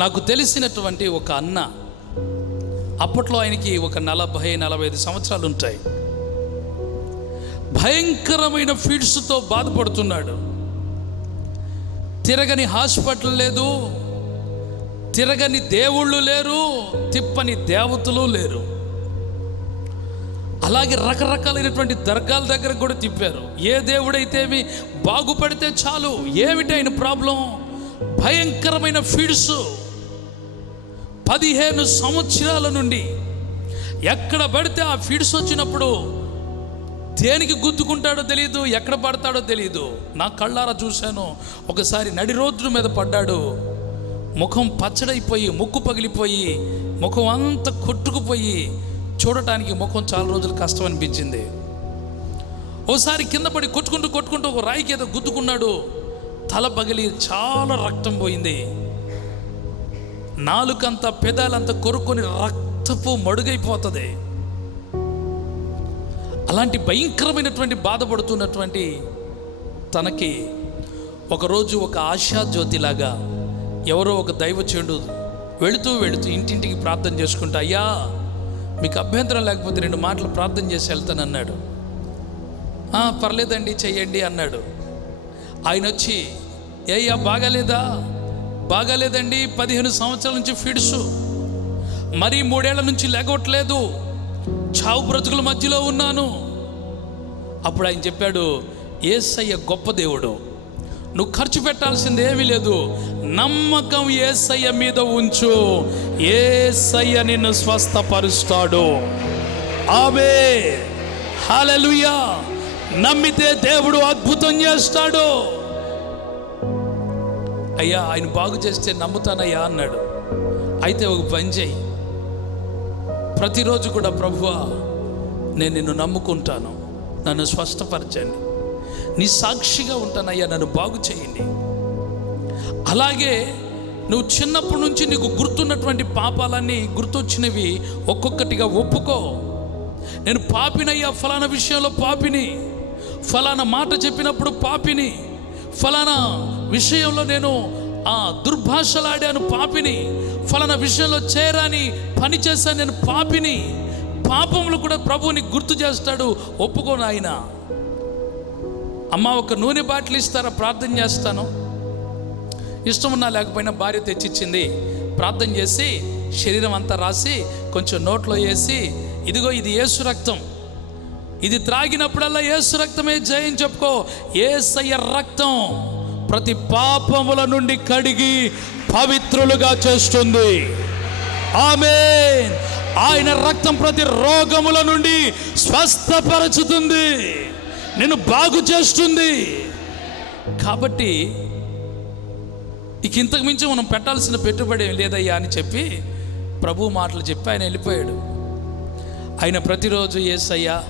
నాకు తెలిసినటువంటి ఒక అన్న అప్పట్లో ఆయనకి ఒక నలభై నలభై ఐదు సంవత్సరాలు ఉంటాయి. భయంకరమైన ఫీడ్స్తో బాధపడుతున్నాడు. తిరగని హాస్పిటల్ లేదు తిరగని దేవుళ్ళు లేరు తిప్పని దేవతలు లేరు. అలాగే రకరకాలైనటువంటి దర్గాల దగ్గర కూడా తిప్పారు. ఏ దేవుడైతే బాగుపడితే చాలు ఏమిటి ఆయన ప్రాబ్లం? భయంకరమైన ఫీడ్స్. పదిహేను సంవత్సరాల నుండి ఎక్కడ పడితే ఆ ఫీడ్స్ వచ్చినప్పుడు దేనికి గుద్దుకుంటాడో తెలియదు ఎక్కడ పడతాడో తెలియదు నా కళ్ళారా చూశాను. ఒకసారి నడి రోడ్డు మీద పడ్డాడు. ముఖం పచ్చడైపోయి ముక్కు పగిలిపోయి ముఖం అంతా కొట్టుకుపోయి చూడటానికి ముఖం చాలా రోజులు కష్టం అనిపించింది. ఓసారి కింద పడి కొట్టుకుంటూ కొట్టుకుంటూ ఒక రాయికి ఏదో గుద్దుకున్నాడు. తల పగిలి చాలా రక్తం పోయింది. నాలుకంత పెదాలంత కొరుక్కొని రక్తపు మడుగైపోతుంది. అలాంటి భయంకరమైనటువంటి బాధపడుతున్నటువంటి తనకి ఒకరోజు ఒక ఆశా జ్యోతిలాగా ఎవరో ఒక దైవచేయుడు వెళుతూ వెళుతూ ఇంటింటికి ప్రార్థన చేసుకుంటా అయ్యా మీకు అభ్యంతరం లేకపోతే రెండు మాటలు ప్రార్థన చేసి వెళ్తానన్నాడు పర్లేదండి చెయ్యండి అన్నాడు. ఆయన వచ్చి ఏ అయ్యా బాగాలేదా? బాగాలేదండి. పదిహేను సంవత్సరాల నుంచి ఫిడ్సు. మరీ మూడేళ్ళ నుంచి లేగొట్టలేదు చావు బ్రతుకుల మధ్యలో ఉన్నాను. అప్పుడు ఆయన చెప్పాడు ఏసయ్య గొప్ప దేవుడు. నువ్వు ఖర్చు పెట్టాల్సింది ఏమీ లేదు. నమ్మకం ఏసయ్య మీద ఉంచు. ఏసయ్య నిన్ను స్వస్థపరుస్తాడు. ఆమె హల్లెలూయా. నమ్మితే దేవుడు అద్భుతం చేస్తాడు. అయ్యా ఆయన బాగు చేస్తే నమ్ముతానయ్యా అన్నాడు. అయితే ఒక పని చేయి ప్రతిరోజు కూడా ప్రభువా నేను నిన్ను నమ్ముకుంటాను. నన్ను స్వస్థపరచండి. నీ సాక్షిగా ఉంటానయ్యా నన్ను బాగు చేయండి. అలాగే నువ్వు చిన్నప్పటి నుంచి నీకు గుర్తున్నటువంటి పాపాలన్నీ గుర్తొచ్చినవి ఒక్కొక్కటిగా ఒప్పుకో. నేను పాపినయ్యా ఫలానా విషయంలో పాపిని. ఫలానా మాట చెప్పినప్పుడు పాపిని. ఫలానా విషయంలో నేను ఆ దుర్భాషలాడాను పాపిని. ఫలానా విషయంలో చేరాని పని చేశాను నేను పాపిని. పాపములు కూడా ప్రభువుని గుర్తు చేస్తాడు. ఒప్పుకోను ఆయన అమ్మ ఒక నూనె బాటిల్ ఇస్తారా? ప్రార్థన చేస్తాను. ఇష్టం ఉన్నా లేకపోయినా భార్య తెచ్చిచ్చింది. ప్రార్థన చేసి శరీరం అంతా రాసి కొంచెం నోట్లో వేసి ఇదిగో ఇది ఏసు రక్తం. ఇది త్రాగినప్పుడల్లా ఏసు రక్తమే జయం చెప్పుకో. ఏసయ్య రక్తం. ప్రతి పాపముల నుండి కడిగి పవిత్రులుగా చేస్తుంది. ఆమె ఆయన రక్తం ప్రతి రోగముల నుండి స్వస్థపరచుతుంది. నిన్ను బాగు చేస్తుంది. కాబట్టి ఇక ఇంతకు మించి మనం పెట్టాల్సిన పెట్టుబడి లేదయ్యా అని చెప్పి ప్రభు మాటలు చెప్పి ఆయన వెళ్ళిపోయాడు. ఆయన ప్రతిరోజు ఏసయ్యా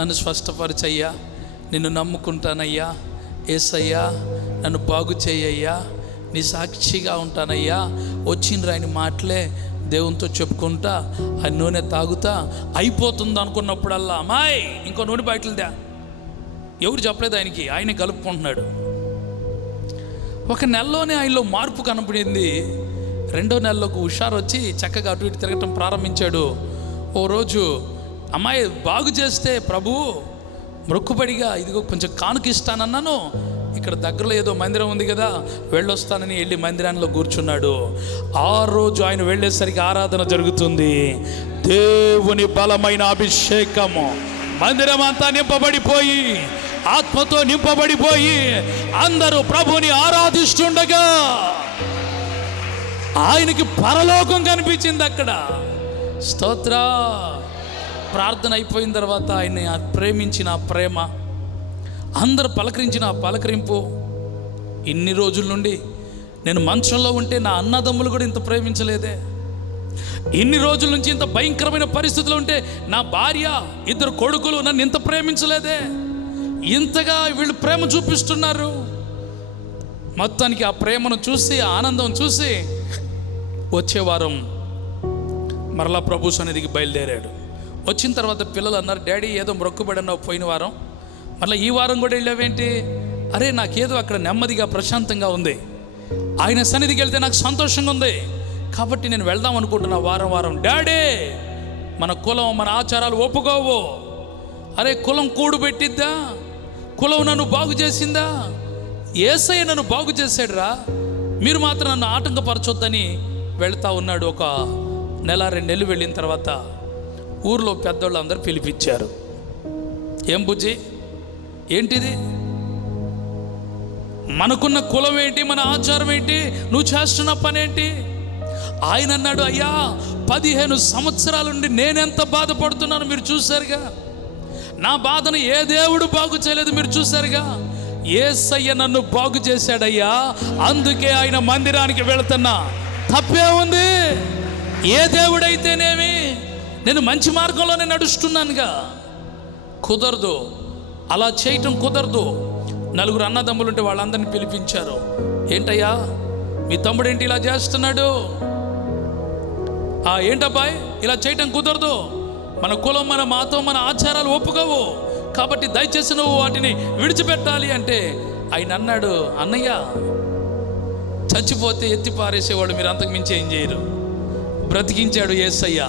నన్ను స్వస్థపరిచయ్యా నిన్ను నమ్ముకుంటానయ్యా ఏసయ్యా నన్ను బాగు చేయయ్యా. నీ సాక్షిగా ఉంటానయ్యా. వచ్చిన ఆయన మాటలే దేవునితో చెప్పుకుంటా ఆ నూనె తాగుతా అయిపోతుంది అనుకున్నప్పుడల్లా అమ్మాయి ఇంకో నూనె బాటిల్దా ఎవరు చెప్పలేదు ఆయనకి? ఆయనే కలుపుకుంటున్నాడు. ఒక నెలలోనే ఆయనలో మార్పు కనపడింది. రెండో నెలలోకి హుషారు వచ్చి చక్కగా అటు ఇటు తిరగటం ప్రారంభించాడు. ఓ రోజు అమ్మాయి బాగు చేస్తే ప్రభు మొక్కుబడిగా ఇదిగో కొంచెం కానుక ఇస్తానన్నాను. ఇక్కడ దగ్గరలో ఏదో మందిరం ఉంది కదా వెళ్ళొస్తానని వెళ్ళి మందిరానికి కూర్చున్నాడు. ఆ రోజు ఆయన వెళ్ళేసరికి ఆరాధన జరుగుతుంది. దేవుని బలమైన అభిషేకము. మందిరం అంతా నింపబడిపోయి ఆత్మతో నింపబడిపోయి అందరూ ప్రభుని ఆరాధిస్తుండగా ఆయనకి పరలోకం కనిపించింది అక్కడ. స్తోత్ర. ప్రార్థన అయిపోయిన తర్వాత ఆయన ప్రేమించిన ప్రేమ అందరు పలకరించిన ఆ పలకరింపు ఇన్ని రోజుల నుండి నేను మంచంలో ఉంటే నా అన్నదమ్ములు కూడా ఇంత ప్రేమించలేదే. ఇన్ని రోజుల నుంచి ఇంత భయంకరమైన పరిస్థితులు ఉంటే నా భార్య ఇద్దరు కొడుకులు నన్ను ఇంత ప్రేమించలేదే. ఇంతగా వీళ్ళు ప్రేమ చూపిస్తున్నారు. మొత్తానికి ఆ ప్రేమను చూసి ఆనందం చూసి వచ్చే వారం మరలా ప్రభు సన్నిధికి బయలుదేరాడు. వచ్చిన తర్వాత పిల్లలు అన్నారు డాడీ ఏదో మొక్కుబడి అన్నావు పోయిన వారం. మళ్ళీ ఈ వారం కూడా వెళ్ళావేంటి? అరే నాకేదో అక్కడ నెమ్మదిగా ప్రశాంతంగా ఉంది. ఆయన సన్నిధికి వెళ్తే నాకు సంతోషంగా ఉంది. కాబట్టి నేను వెళ్దాం అనుకుంటున్నా వారం వారం. డాడీ మన కులం మన ఆచారాలు ఒప్పుకోవు. అరే కులం కూడు పెట్టిద్దా? కులం నన్ను బాగు చేసిందా? ఏసయ్య నన్ను బాగు చేశాడురా. మీరు మాత్రం నన్ను ఆటంకపరచొద్దని వెళ్తా ఉన్నాడు ఒక నెల రెండు నెలలు వెళ్ళిన తర్వాత. ఊర్లో పెద్దోళ్ళు అందరూ పిలిపించారు. ఏం బుజ్జి? ఏంటిది? మనకున్న కులం ఏంటి? మన ఆచారం ఏంటి? నువ్వు చేస్తున్న పని ఏంటి? ఆయన అన్నాడు అయ్యా పదిహేను సంవత్సరాల నుండి నేనెంత బాధపడుతున్నాను మీరు చూశారుగా? నా బాధను ఏ దేవుడు బాగు చేయలేదు మీరు చూశారుగా? ఏసయ్య నన్ను బాగు చేశాడయ్యా అందుకే ఆయన మందిరానికి వెళుతున్నా. తప్పే ఉంది. ఏ దేవుడైతేనేమి? నేను మంచి మార్గంలోనే నడుస్తున్నానుగా. కుదరదు. అలా చేయటం కుదరదు. నలుగురు అన్నదమ్ములు ఉంటే వాళ్ళందరినీ పిలిపించారు. ఏంటయ్యా మీ తమ్ముడు ఏంటి ఇలా చేస్తున్నాడు? ఆ ఏంటబ్బాయ్ ఇలా చేయటం కుదరదు. మన కులం మన మాతో మన ఆచారాలు ఒప్పుకోవు. కాబట్టి దయచేసి నువ్వు వాటిని విడిచిపెట్టాలి అంటే ఆయన అన్నాడు అన్నయ్య చచ్చిపోతే ఎత్తి పారేసేవాడు మీరు అంతకు మించి ఏం చేయరు. బ్రతికించాడు ఏసయ్య.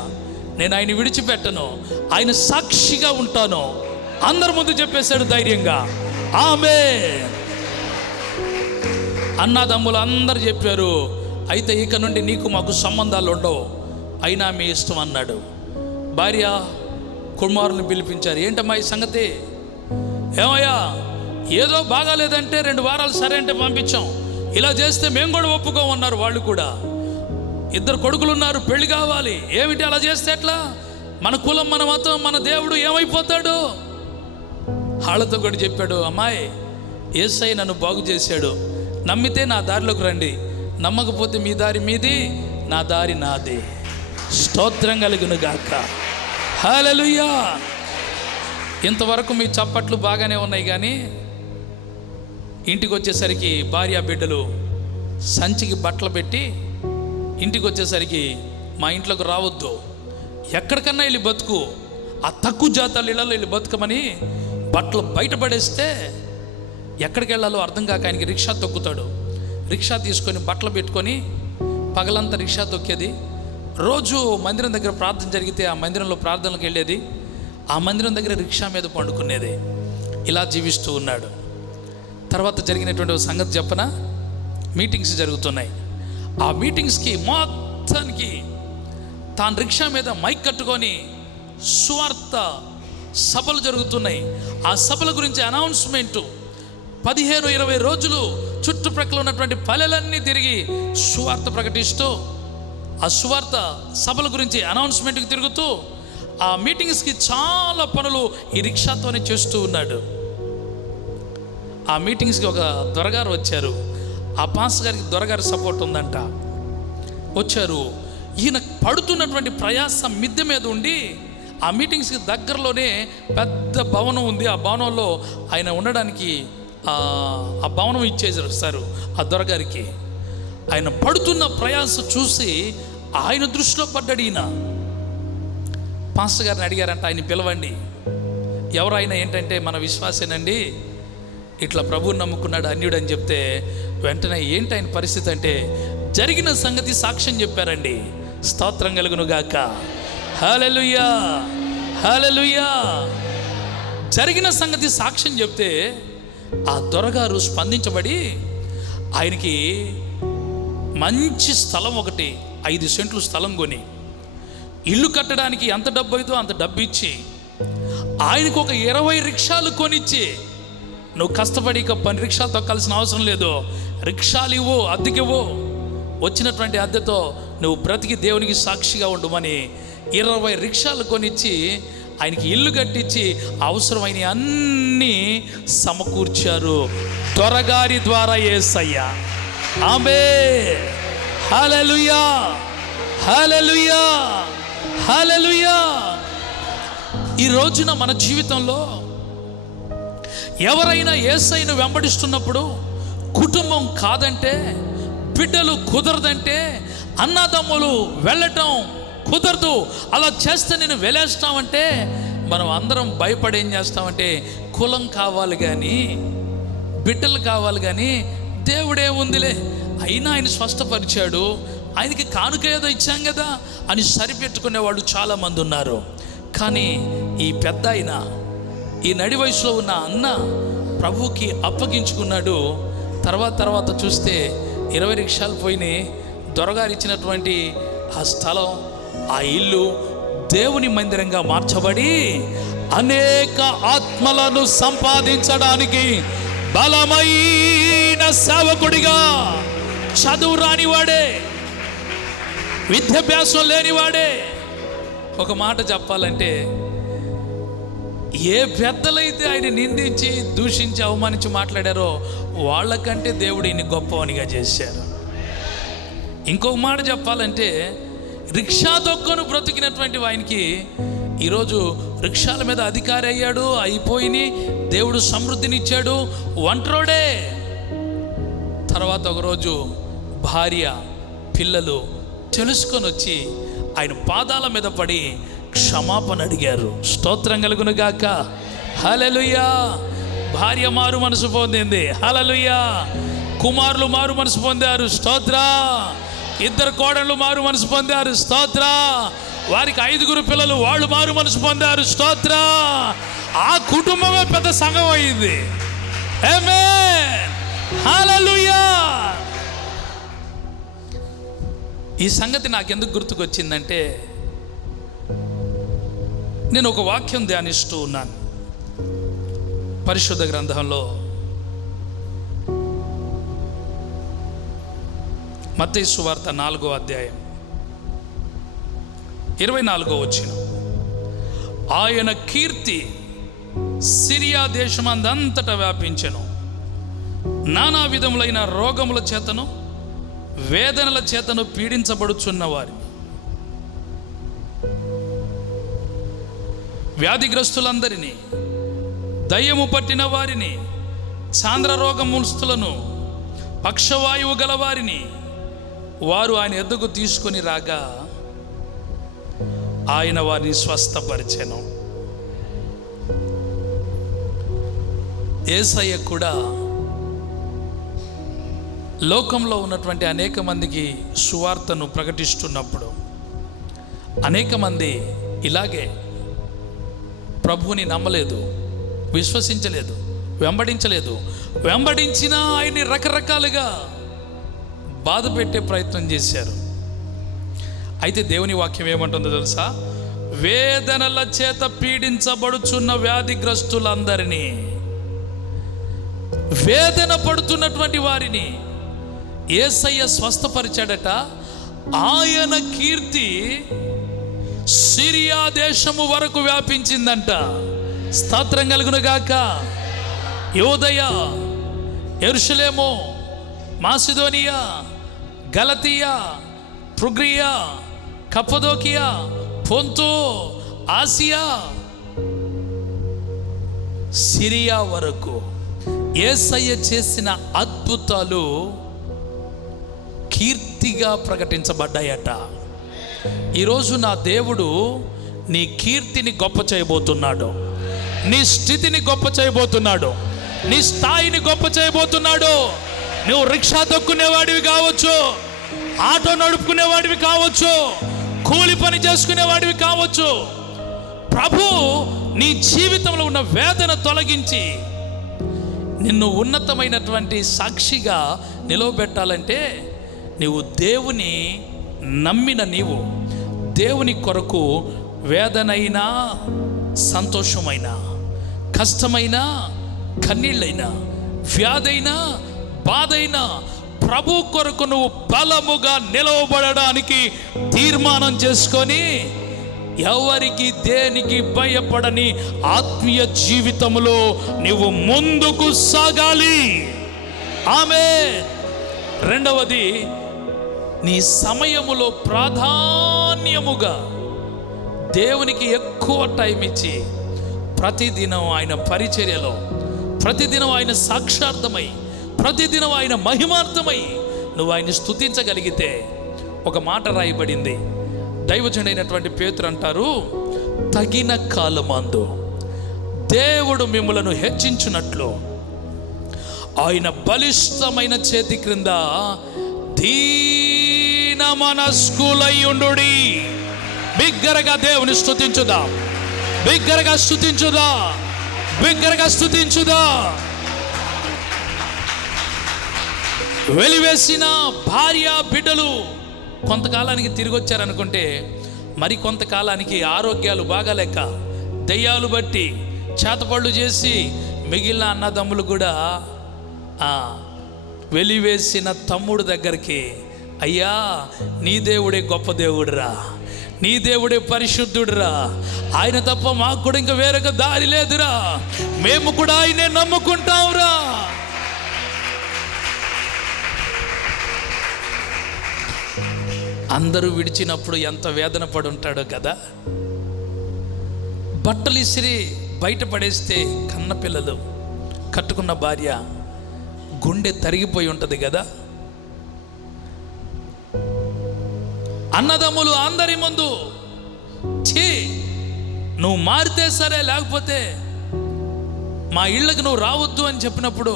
నేను ఆయన విడిచిపెట్టను. ఆయన సాక్షిగా ఉంటాను. అందరి ముందు చెప్పేశాడు ధైర్యంగా. ఆమె అన్నదమ్ములు అందరు చెప్పారు అయితే ఇక నుండి నీకు మాకు సంబంధాలు ఉండవు. అయినా మీ ఇష్టం అన్నాడు. భార్య కుమారుని పిలిపించారు. ఏంటమ్మా ఈ సంగతి? ఏమయ్యా ఏదో బాగాలేదంటే రెండు వారాలు సరే అంటే పంపించాం. ఇలా చేస్తే మేము కూడా ఒప్పుకోమన్నారు వాళ్ళు కూడా. ఇద్దరు కొడుకులు ఉన్నారు పెళ్ళి కావాలి. ఏమిటి అలా చేస్తే ఎట్లా? మన కులం మన మతం మన దేవుడు ఏమైపోతాడు? వాళ్ళతో కూడా చెప్పాడు అమ్మాయి ఏసై నన్ను బాగు చేశాడు. నమ్మితే నా దారిలోకి రండి. నమ్మకపోతే మీ దారి మీది నా దారి నాది. స్తోత్రం కలుగును గాక. హాలలుయ్యా ఇంతవరకు మీ చప్పట్లు బాగానే ఉన్నాయి కానీ ఇంటికి వచ్చేసరికి భార్య బిడ్డలు సంచికి బట్టలు పెట్టి ఇంటికి వచ్చేసరికి మా ఇంట్లోకి రావద్దు. ఎక్కడికన్నా వెళ్ళి బతుకు. ఆ తక్కువ జాతాలు ఇళ్ళలో వెళ్ళి బతుకమని బట్టలు బయటపడేస్తే ఎక్కడికి వెళ్ళాలో అర్థం కాక ఆయనకి రిక్షా తొక్కుతాడు. రిక్షా తీసుకొని బట్టలు పెట్టుకొని పగలంతా రిక్షా తొక్కేది. రోజు మందిరం దగ్గర ప్రార్థన జరిగితే ఆ మందిరంలో ప్రార్థనలకు వెళ్ళేది. ఆ మందిరం దగ్గర రిక్షా మీద పండుకునేది. ఇలా జీవిస్తూ ఉన్నాడు. తర్వాత జరిగినటువంటి సంగతి చెప్పన? మీటింగ్స్ జరుగుతున్నాయి. ఆ మీటింగ్స్కి మొత్తానికి తాను రిక్షా మీద మైక్ కట్టుకొని సువార్త సభలు జరుగుతున్నాయి. ఆ సభల గురించి అనౌన్స్మెంటు పదిహేను ఇరవై రోజులు చుట్టుప్రక్కల ఉన్నటువంటి పల్లెలన్నీ తిరిగి సువార్త ప్రకటిస్తూ ఆ సువార్త సభల గురించి అనౌన్స్మెంట్కి తిరుగుతూ ఆ మీటింగ్స్కి చాలా పనులు ఈ రిక్షాతోనే చేస్తూ ఉన్నాడు. ఆ మీటింగ్స్కి ఒక దొరగారు వచ్చారు. ఆ పాస్ గారికి దొరగారి సపోర్ట్ ఉందంట. వచ్చారు. ఈయన పడుతున్నటువంటి ప్రయాస మిద్దె మీద ఉండి ఆ మీటింగ్స్కి దగ్గరలోనే పెద్ద భవనం ఉంది. ఆ భవనంలో ఆయన ఉండడానికి ఆ భవనం ఇచ్చేసారు సారు ఆ దొరగారికి. ఆయన పడుతున్న ప్రయాస చూసి ఆయన దృష్టిలో పడ్డాడు ఈయన. పాస్టర్ గారిని అడిగారంట ఆయన పిలవండి. ఎవరైనా ఏంటంటే మన విశ్వాసేనండి. ఇట్లా ప్రభువుని నమ్ముకున్నాడు అన్యుడు అని చెప్తే వెంటనే ఏంటి ఆయన పరిస్థితి అంటే జరిగిన సంగతి సాక్ష్యం చెప్పారండి. స్తోత్రం కలుగును గాక. హలలుయా హలలుయా జరిగిన సంగతి సాక్ష్యం చెప్తే ఆ దొరగారు స్పందించబడి ఆయనకి మంచి స్థలం ఒకటి ఐదు సెంట్లు స్థలం కొని ఇల్లు కట్టడానికి ఎంత డబ్బు అయితే అంత డబ్బు ఇచ్చి ఆయనకు ఒక ఇరవై రిక్షాలు కొనిచ్చి నువ్వు కష్టపడి ఇక పని రిక్షా తొక్కాల్సిన అవసరం లేదు. రిక్షాలు ఇవ్వు అద్దెకివ్వు. వచ్చినటువంటి అద్దెతో నువ్వు బ్రతికి దేవునికి సాక్షిగా ఉండమని ఇరవై రిక్షాలు కొనిచ్చి ఆయనకి ఇల్లు కట్టించి అవసరమైన అన్నీ సమకూర్చారు. త్వరగారి ద్వారా ఏసయ్యా. ఆమె. హలలుయా హలలుయా హలలుయా ఈ రోజున మన జీవితంలో ఎవరైనా ఏసైను వెంబడిస్తున్నప్పుడు కుటుంబం కాదంటే బిడ్డలు కుదరదంటే అన్నదమ్ములు వెళ్ళటం కుదరదు. అలా చేస్తే నేను వెళ్ళేస్తామంటే మనం అందరం భయపడి ఏం చేస్తామంటే కులం కావాలి కానీ బిడ్డలు కావాలి కానీ దేవుడే ఉందిలే. అయినా ఆయన స్పష్టపరిచాడు ఆయనకి కానుక ఏదో ఇచ్చాం కదా అని సరిపెట్టుకునే వాళ్ళు చాలామంది ఉన్నారు. కానీ ఈ పెద్ద ఆయన ఈ నడి వయసులో ఉన్న అన్న ప్రభుకి అప్పగించుకున్నాడు. తర్వాత తర్వాత చూస్తే ఇరవై రిక్షాలు పోయినాయి దొరగారు ఇచ్చినటువంటి ఆ స్థలం ఆ ఇల్లు దేవుని మందిరంగా మార్చబడి అనేక ఆత్మలను సంపాదించడానికి బలమైన సేవకుడిగా చదువు రానివాడే విద్యాభ్యాసం లేనివాడే. ఒక మాట చెప్పాలంటే ఏ పెద్దలైతే ఆయన నిందించి దూషించి అవమానించి మాట్లాడారో వాళ్ళకంటే దేవుడు ఈయన గొప్పవనిగా చేశారు. ఇంకొక మాట చెప్పాలంటే రిక్షా దొక్కను బ్రతికినటువంటి ఆయనకి ఈరోజు రిక్షాల మీద అధికారి అయ్యాడు అయిపోయి దేవుడు సమృద్ధినిచ్చాడు ఒంటరోడే. తర్వాత ఒకరోజు భార్య పిల్లలు తెలుసుకొని వచ్చి ఆయన పాదాల మీద పడి క్షమాపణ అడిగారు. స్తోత్రం కలుగును గాక. హలలుయా భార్య మారు మనసు పొందింది. హలలుయా కుమారులు మారు మనసు పొందారు. స్తోత్ర. ఇద్దరు కోడళ్ళు మారు మనసు పొందారు. స్తోత్ర. వారికి ఐదుగురు పిల్లలు వాళ్ళు మారు మనసు పొందారు. స్తోత్ర. ఆ కుటుంబమే పెద్ద సంఘం అయింది. ఈ సంగతి నాకెందుకు గుర్తుకొచ్చిందంటే నేను ఒక వాక్యం ధ్యానిస్తూ ఉన్నాను. పరిశుద్ధ గ్రంథంలో మత్తయి వార్త నాలుగో అధ్యాయం. ఇరవై నాలుగో వచ్చిన ఆయన కీర్తి సిరియా దేశమందంతటా వ్యాపించెను. నానా విధములైన రోగముల చేతను వేదనల చేతను పీడించబడుచున్న వారి వ్యాధిగ్రస్తులందరినీ దయ్యము పట్టిన వారిని చాంద్ర రోగముస్తులను పక్షవాయువు గలవారిని వారు ఆయన ఎద్దుకు తీసుకొని రాగా ఆయన వారిని స్వస్థపరిచాను. ఏసయ్య కూడా లోకంలో ఉన్నటువంటి అనేక మందికి సువార్తను ప్రకటిస్తున్నప్పుడు అనేక మంది ఇలాగే ప్రభువుని నమ్మలేదు విశ్వసించలేదు వెంబడించలేదు. వెంబడించినా ఆయన్ని రకరకాలుగా బాధ పెట్టే ప్రయత్నం చేశారు. అయితే దేవుని వాక్యం ఏమంటుందో తెలుసా? వేదనల చేత పీడించబడుచున్న వ్యాధిగ్రస్తులందరినీ వేదన పడుతున్నటువంటి వారిని ఏసయ్య స్వస్థపరిచాడట. ఆయన కీర్తి సిరియా దేశము వరకు వ్యాపించిందంట. స్తోత్రం కలుగును గాక. యోదయ ఎరుషులేమో మాసిదోనియా గలతీయా ప్రుగ్రియా కప్పదోకియా పొంతో ఆసియా. సిరియా వరకు ఏసయ్య చేసిన అద్భుతాలు కీర్తిగా ప్రకటించబడ్డాయట. ఈరోజు నా దేవుడు నీ కీర్తిని గొప్ప చేయబోతున్నాడు. నీ స్థితిని గొప్ప చేయబోతున్నాడు. నీ స్థాయిని గొప్ప చేయబోతున్నాడు. నువ్వు రిక్షా తొక్కునేవాడివి కావచ్చు. ఆటో నడుపుకునేవాడివి కావచ్చు కూలి పని చేసుకునేవాడివి కావచ్చు. ప్రభు నీ జీవితంలో ఉన్న వేదన తొలగించి నిన్ను ఉన్నతమైనటువంటి సాక్షిగా నిలవబెట్టాలంటే నీవు దేవుని నమ్మిన నీవు దేవుని కొరకు వేదనైనా సంతోషమైనా కష్టమైనా కన్నీళ్ళైనా వ్యాధైనా బాధైనా ప్రభు కొరకు నువ్వు బలముగా నిలవబడడానికి తీర్మానం చేసుకొని ఎవరికి దేనికి భయపడని ఆత్మీయ జీవితంలో నువ్వు ముందుకు సాగాలి. ఆమె. రెండవది నీ సమయములో ప్రాధాన్యముగా దేవునికి ఎక్కువ టైం ఇచ్చి ప్రతిదినం ఆయన పరిచర్యలో ప్రతిదినం ఆయన సాక్షార్థమై ప్రతిదినం ఆయన మహిమార్థమై నువ్వు ఆయన్ని స్థుతించగలిగితే ఒక మాట రాయబడింది. దైవజనైనటువంటి పేతురు అంటారు తగిన కాలమందు దేవుడు మిమ్మలను హెచ్చించినట్లు. ఆయన బలిష్టమైన చేతి క్రింద దీన మనస్కులయ్యుండు బిగ్గరగా దేవుని స్థుతించుదా బిగ్గరగా స్థుతించుదా బిగ్గరగా స్థుతించుదా వెలివేసిన భార్య బిడ్డలు కొంతకాలానికి తిరిగి వచ్చారనుకుంటే మరి కొంతకాలానికి ఆరోగ్యాలు బాగాలేక దెయ్యాలు బట్టి చేతపళ్ళు చేసి మిగిలిన అన్నదమ్ములు కూడా వెలివేసిన తమ్ముడు దగ్గరికి అయ్యా నీ దేవుడే గొప్ప దేవుడురా నీ దేవుడే పరిశుద్ధుడురా ఆయన తప్ప మాకు కూడా ఇంకా వేరొక దారి లేదురా మేము కూడా ఆయనే నమ్ముకుంటాంరా. అందరూ విడిచినప్పుడు ఎంత వేదన పడి ఉంటాడో కదా. బట్టలు ఇసిరి బయటపడేస్తే కన్నపిల్లలు కట్టుకున్న భార్య గుండె తరిగిపోయి ఉంటుంది కదా. అన్నదమ్ములు అందరి ముందు ఛీ నువ్వు మారితే సరే లేకపోతే మా ఇళ్ళకి నువ్వు రావద్దు అని చెప్పినప్పుడు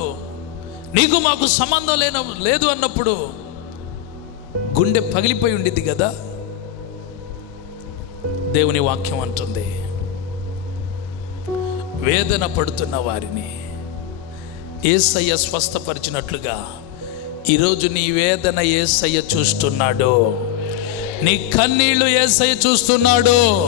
నీకు మాకు సంబంధం లేన లేదు అన్నప్పుడు గుండె పగిలిపోయి ఉండిద్ది కదా? దేవుని వాక్యం అంటుంది వేదన పడుతున్న వారిని ఏసయ్య స్వస్థపరిచినట్లుగా ఈరోజు నీ వేదన ఏసయ్య చూస్తున్నాడు. నీ కన్నీళ్ళు ఏసయ్య చూస్తున్నాడు.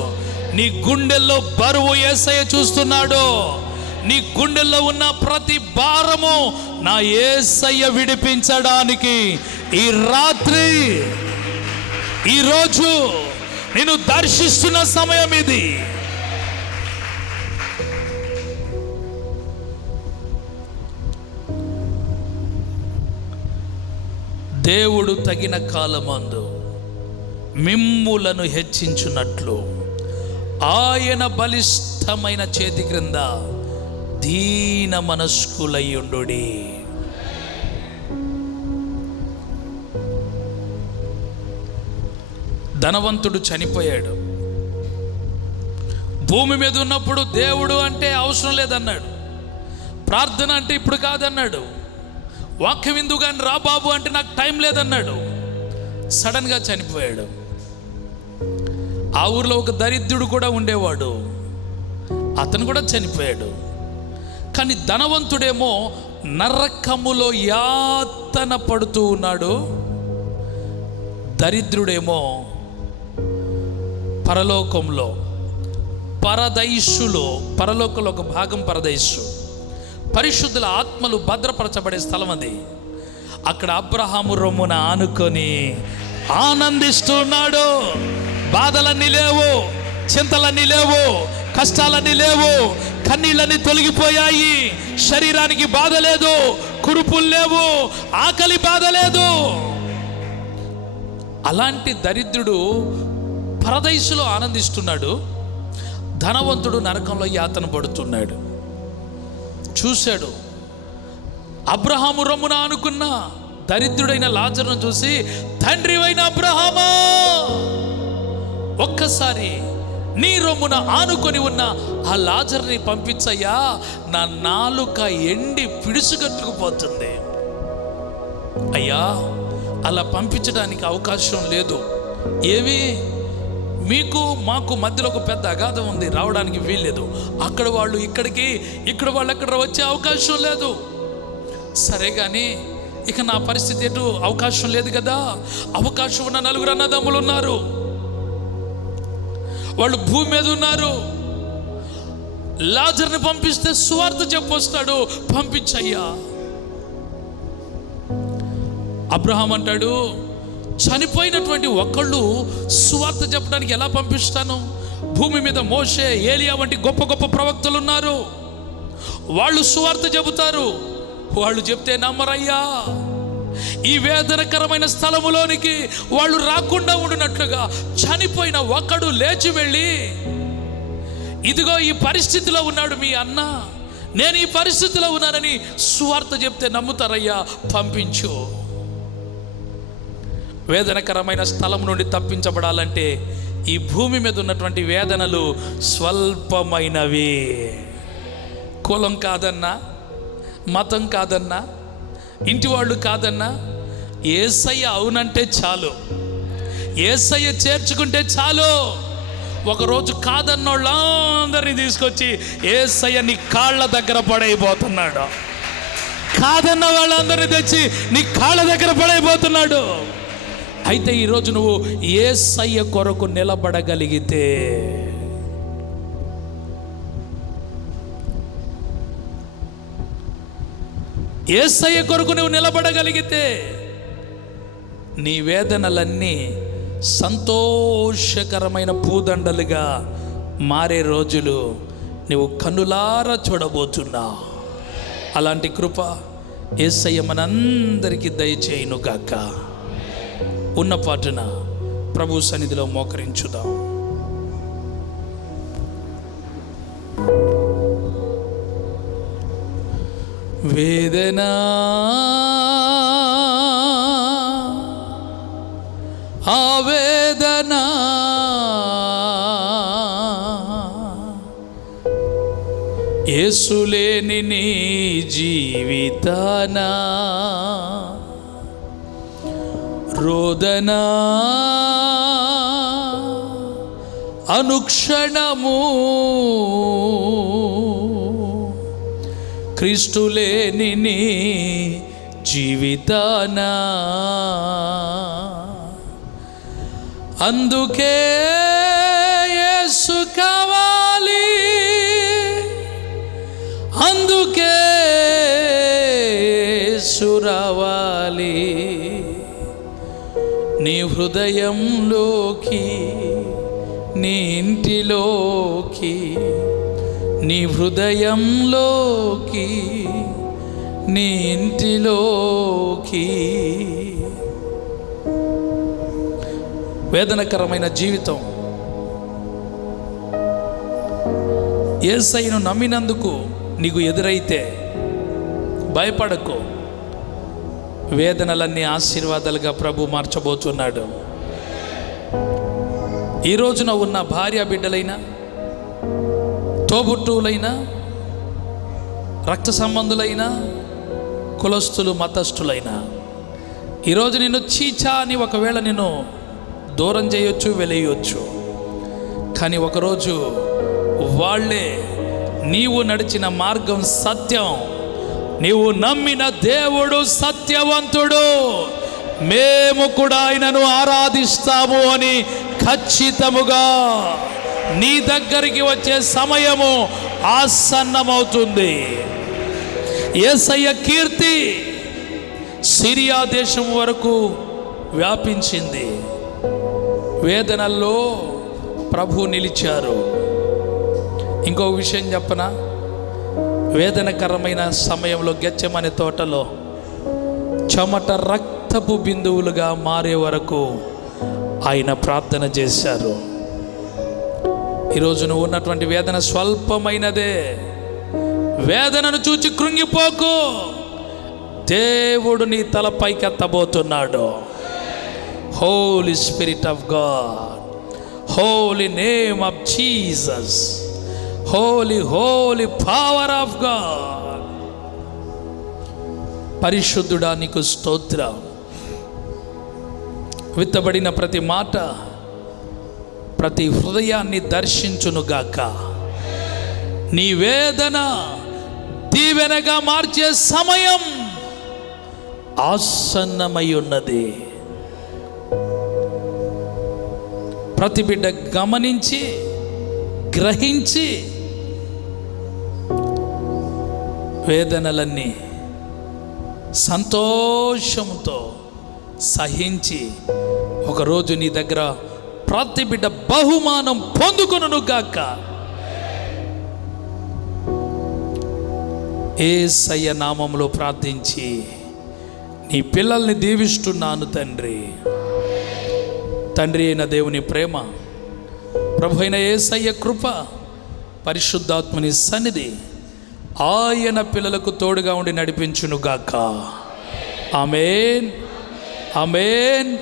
నీ గుండెల్లో బరువు ఏసయ్య చూస్తున్నాడు. నీ గుండెల్లో ఉన్న ప్రతి భారము నా ఏసయ్య విడిపించడానికి ఈ రాత్రి ఈరోజు నేను దర్శిస్తున్న సమయం ఇది. దేవుడు తగిన కాలమందు మిమ్ములను హెచ్చించున్నట్లు ఆయన బలిష్టమైన చేతి క్రింద దీన మనస్కులయ్యుండు ధనవంతుడు చనిపోయాడు. భూమి మీద ఉన్నప్పుడు దేవుడు అంటే అవసరం లేదన్నాడు. ప్రార్థన అంటే ఇప్పుడు కాదన్నాడు. వాక్యం ఎందుకు కానీ రా బాబు అంటే నాకు టైం లేదన్నాడు. సడన్గా చనిపోయాడు. ఆ ఊర్లో ఒక దరిద్రుడు కూడా ఉండేవాడు. అతను కూడా చనిపోయాడు. కానీ ధనవంతుడేమో నరకములో యాతన పడుతూ ఉన్నాడు. దరిద్రుడేమో పరలోకంలో పరదైషులో పరలోకంలో ఒక భాగం పరదైషు పరిశుద్ధుల ఆత్మలు భద్రపరచబడే స్థలం అది. అక్కడ అబ్రహాము రొమ్మున ఆనుకొని ఆనందిస్తున్నాడు. బాధలన్నీ లేవు చింతలన్నీ లేవు కష్టాలన్నీ లేవు కన్నీళ్ళన్నీ తొలగిపోయాయి. శరీరానికి బాధ లేదు కురుపులు లేవు ఆకలి బాధ లేదు. అలాంటి దరిద్రుడు పరదైసులో ఆనందిస్తున్నాడు. ధనవంతుడు నరకంలో యాతన పడుతున్నాడు. చూశాడు. అబ్రహాము రమ్మున అనుకున్న దరిద్రుడైన లాజర్ను చూసి తండ్రి అయిన అబ్రహామా! ఒక్కసారి నీ రొమ్మున ఆనుకొని ఉన్న ఆ లాజర్ని పంపించయ్యా. నా నాలుక ఎండి పిడుసుగట్టుకుపోతుంది. అయ్యా అలా పంపించడానికి అవకాశం లేదు. ఏమి మీకు మాకు మధ్యలో ఒక పెద్ద అగాధం ఉంది. రావడానికి వీల్లేదు. అక్కడ వాళ్ళు ఇక్కడికి ఇక్కడ వాళ్ళు అక్కడ వచ్చే అవకాశం లేదు. సరే కానీ ఇక నా పరిస్థితి ఎటు? అవకాశం లేదు కదా. అవకాశం ఉన్న నలుగురు అన్నదమ్ములు ఉన్నారు. వాళ్ళు భూమి మీద ఉన్నారు. లాజర్ని పంపిస్తే సువార్త చెప్పొస్తాడు. పంపించయ్యా. అబ్రహాం అంటాడు చనిపోయినటువంటి ఒక్కళ్ళు సువార్త చెప్పడానికి ఎలా పంపిస్తాను? భూమి మీద మోషే ఏలియా వంటి గొప్ప గొప్ప ప్రవక్తలు ఉన్నారు వాళ్ళు సువార్త చెబుతారు. వాళ్ళు చెప్తే నమ్మరయ్యా ఈ వేదనకరమైన స్థలములోనికి వాళ్ళు రాకుండా ఉండినట్లుగా చనిపోయిన ఒక్కడు లేచి వెళ్ళి ఇదిగో ఈ పరిస్థితిలో ఉన్నాడు మీ అన్న నేను ఈ పరిస్థితిలో ఉన్నానని సువార్త చెప్తే నమ్ముతారయ్యా పంపించు. వేదనకరమైన స్థలం నుండి తప్పించబడాలంటే ఈ భూమి మీద ఉన్నటువంటి వేదనలు స్వల్పమైనవి. కులం కాదన్నా మతం కాదన్నా ఇంటి వాళ్ళు కాదన్నా ఏసయ్య అవునంటే చాలు. ఏసయ్య చేర్చుకుంటే చాలు. ఒకరోజు కాదన్నోళ్ళందరినీ తీసుకొచ్చి ఏసయ్య నీ కాళ్ళ దగ్గర పడైపోతున్నాడు. కాదన్న వాళ్ళందరినీ తెచ్చి నీ కాళ్ళ దగ్గర పడైపోతున్నాడు. అయితే ఈరోజు నువ్వు ఏ సయ్య కొరకు నిలబడగలిగితే ఏసయ్య కొరకు నువ్వు నిలబడగలిగితే నీ వేదనలన్నీ సంతోషకరమైన పూదండలుగా మారే రోజులు నువ్వు కనులారా చూడబోతున్నావు. అలాంటి కృప ఏసయ్య మనందరికీ దయచేయునుగాక. గాక ఉన్న పాటున ప్రభు సన్నిధిలో మోకరించుదాం. వేదనా ఆవేదన యేసులేని నీ జీవితనా రోదనా అనుక్షణము క్రీస్తులేని నీ అందుకే హృదయంలోకి నీ ఇంటిలోకి నీ హృదయంలోకి నీ ఇంటిలోకి వేదనకరమైన జీవితం. ఏసైను నమ్మినందుకు నీకు ఎదురైతే భయపడకు. వేదనలన్నీ ఆశీర్వాదాలుగా ప్రభు మార్చబోతున్నాడు. ఈ రోజున ఉన్న భార్య బిడ్డలైనా తోబుట్టువులైనా రక్త సంబంధులైనా కులస్తులు మతస్థులైనా ఈరోజు నిన్ను చీచా అని ఒకవేళ నేను దూరం చేయొచ్చు వెలేయొచ్చు. కానీ ఒకరోజు వాళ్ళే నీవు నడిచిన మార్గం సత్యం. నీవు నమ్మిన దేవుడు సత్యవంతుడు. మేము కూడా ఆయనను ఆరాధిస్తాము అని ఖచ్చితముగా నీ దగ్గరికి వచ్చే సమయము ఆసన్నమవుతుంది. ఏసయ్య కీర్తి సిరియా దేశం వరకు వ్యాపించింది. వేదనల్లో ప్రభు నిలిచారు. ఇంకో విషయం చెప్పనా? వేదనకరమైన సమయంలో గెచ్చమనే తోటలో చెమట రక్తపు బిందువులుగా మారే వరకు ఆయన ప్రార్థన చేశారు. ఈరోజు నువ్వు ఉన్నటువంటి వేదన స్వల్పమైనదే. వేదనను చూచి కృంగిపోకు. దేవుడు నీ తలపైకి ఎత్తబోతున్నాడు holy spirit of God holy name of Jesus holy holy power of God పరిశుద్ధుడా నీకు స్తోత్రం. విత్తబడిన ప్రతి మాట ప్రతి హృదయాన్ని దర్శించునుగాక. నీ వేదన దీవెనగా మార్చే సమయం ఆసన్నమై ఉన్నది. ప్రతి బిడ్డ గమనించి గ్రహించి వేదనలన్నీ సంతోషంతో సహించి ఒకరోజు నీ దగ్గర ప్రతి బిడ్డ బహుమానం పొందుకొనును గాక. ఏ సయ్య నామంలో ప్రార్థించి నీ పిల్లల్ని దీవిస్తున్నాను తండ్రి. తండ్రి అయిన దేవుని ప్రేమ ప్రభు అయిన ఏసయ్య కృప పరిశుద్ధాత్మని సన్నిధి ఆయన పిల్లలకు తోడుగా ఉండి నడిపించునుగాక ఆమెన్. ఆమెన్.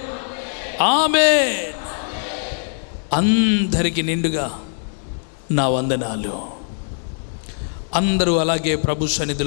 ఆమెన్. అందరికీ నిండుగా నా వందనాలు. అందరూ అలాగే ప్రభు సన్నిధిలో